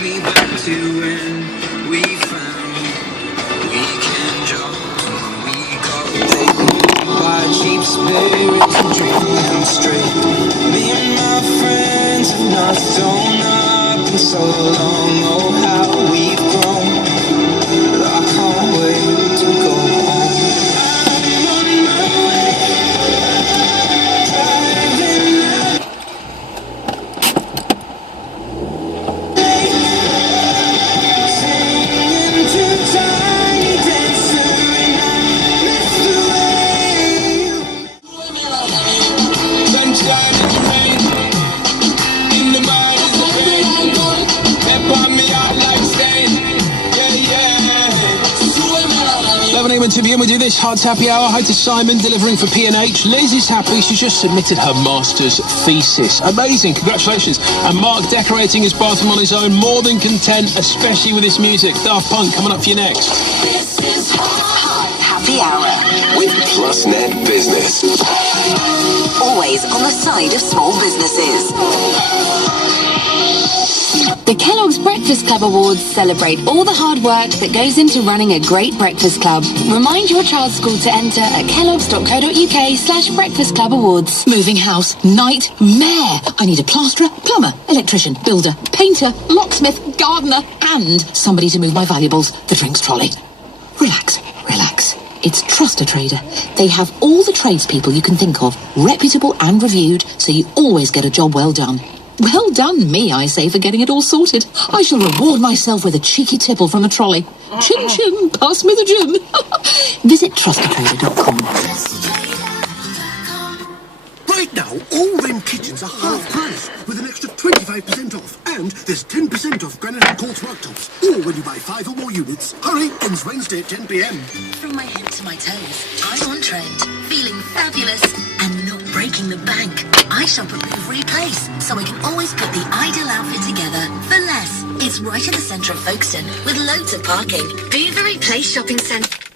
me back to when we found weekend jobs when we got paid. Buy cheap spirits and drink them straight. Me and my friends have not thrown up in so long. Oh, how we've grown. I can't wait to go home. I'm on my way, driving out, singing to Tiny Dancer, and I miss the way. Sunshine and rain, in the mind is the pain. Step on me out like stain. Yeah, yeah. 11 a.m. to begin, we do this Hearts Happy Hour. Hi to Simon, delivering for P&H. Liz is happy, she's just submitted her master's thesis. Amazing, congratulations. And Mark decorating his bathroom on his own, more than content, especially with this music. Daft Punk coming up for you next. This is Hearts Happy Hour. With PlusNet Business. Always on the side of small businesses. The Kellogg's Breakfast Club Awards celebrate all the hard work that goes into running a great breakfast club. Remind your child's school to enter at kellogg's.co.uk/breakfast club awards. Moving house, nightmare. I need a plasterer, plumber, electrician, builder, painter, locksmith, gardener, and somebody to move my valuables, the drinks trolley. Relax, relax. It's Trust a Trader. They have all the tradespeople you can think of, reputable and reviewed, so you always get a job well done. Well done, me, I say, for getting it all sorted. I shall reward myself with a cheeky tipple from the trolley. Chin chin, pass me the gin. Visit trustatrader.com. Right now, all them kitchens are half price, with an extra 25% off. And there's 10% off granite and quartz worktops. All when you buy 5 or more units. Hurry, ends Wednesday at 10 p.m. From my head to my toes, I'm on trend, feeling fabulous, and not breaking the bank. I shop at Booth Replace, so I can always put the ideal outfit together for less. It's right in the centre of Folkestone, with loads of parking. Booth Replace Shopping Centre.